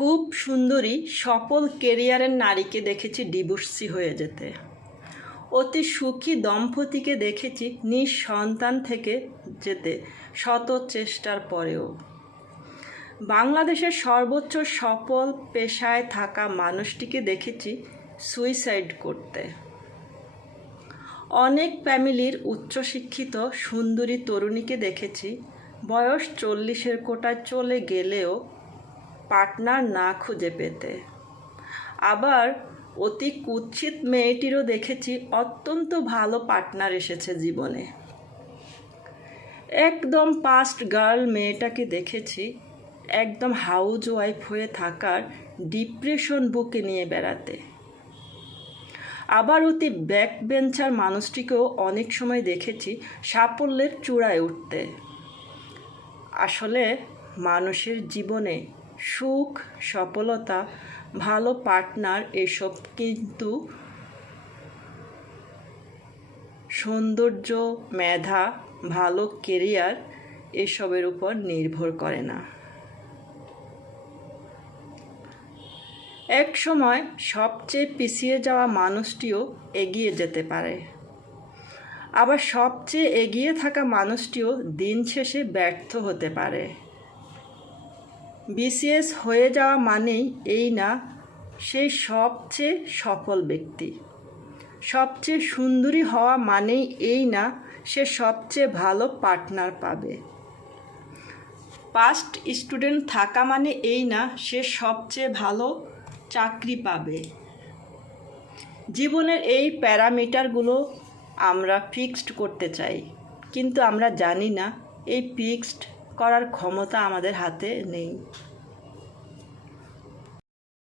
খুব সুন্দরী সফল কেরিয়ারের নারীকে দেখেছি ডিভোর্সি হয়ে যেতে। অতি সুখী দম্পতিকে দেখেছি নিঃসন্তান থেকে যেতে শত চেষ্টার পরেও। বাংলাদেশের সর্বোচ্চ সফল পেশায় থাকা মানুষটিকে দেখেছি সুইসাইড করতে। অনেক ফ্যামিলির উচ্চশিক্ষিত সুন্দরী তরুণীকে দেখেছি। বয়স চল্লিশের কোটায় চলে গেলেও পার্টনার না খুঁজে পেতে। আবার অতি কুৎসিত মেয়েটিরও দেখেছি অত্যন্ত ভালো পার্টনার এসেছে জীবনে। একদম পাস্ট গার্ল মেয়েটাকে দেখেছি একদম হাউজ ওয়াইফ হয়ে থাকার ডিপ্রেশন বুকে নিয়ে বেড়াতে। আবার অতি ব্যাক বেঞ্চার মানুষটিকেও অনেক সময় দেখেছি সাফল্যের চূড়ায় উঠতে। আসলে মানুষের জীবনে সুখ, সফলতা, ভালো পার্টনার এসব কিন্তু সৌন্দর্য, মেধা, ভালো কেরিয়ার এসবের উপর নির্ভর করে না। এক সময় সবচেয়ে পিছিয়ে যাওয়া মানুষটিও এগিয়ে যেতে পারে। আবার সবচেয়ে এগিয়ে থাকা মানুষটিও দিন শেষে ব্যর্থ হতে পারে। বিসিএস হয়ে যাওয়া মানেই এই না সেই সবচেয়ে সফল ব্যক্তি। সবচেয়ে সুন্দরী হওয়া মানেই এই না, সে সবচেয়ে ভালো পার্টনার পাবে। পাস্ট স্টুডেন্ট থাকা মানে এই না, সে সবচেয়ে ভালো চাকরি পাবে। জীবনের এই প্যারামিটারগুলো আমরা ফিক্সড করতে চাই, কিন্তু আমরা জানি না এই ফিক্সড করার ক্ষমতা আমাদের হাতে নেই।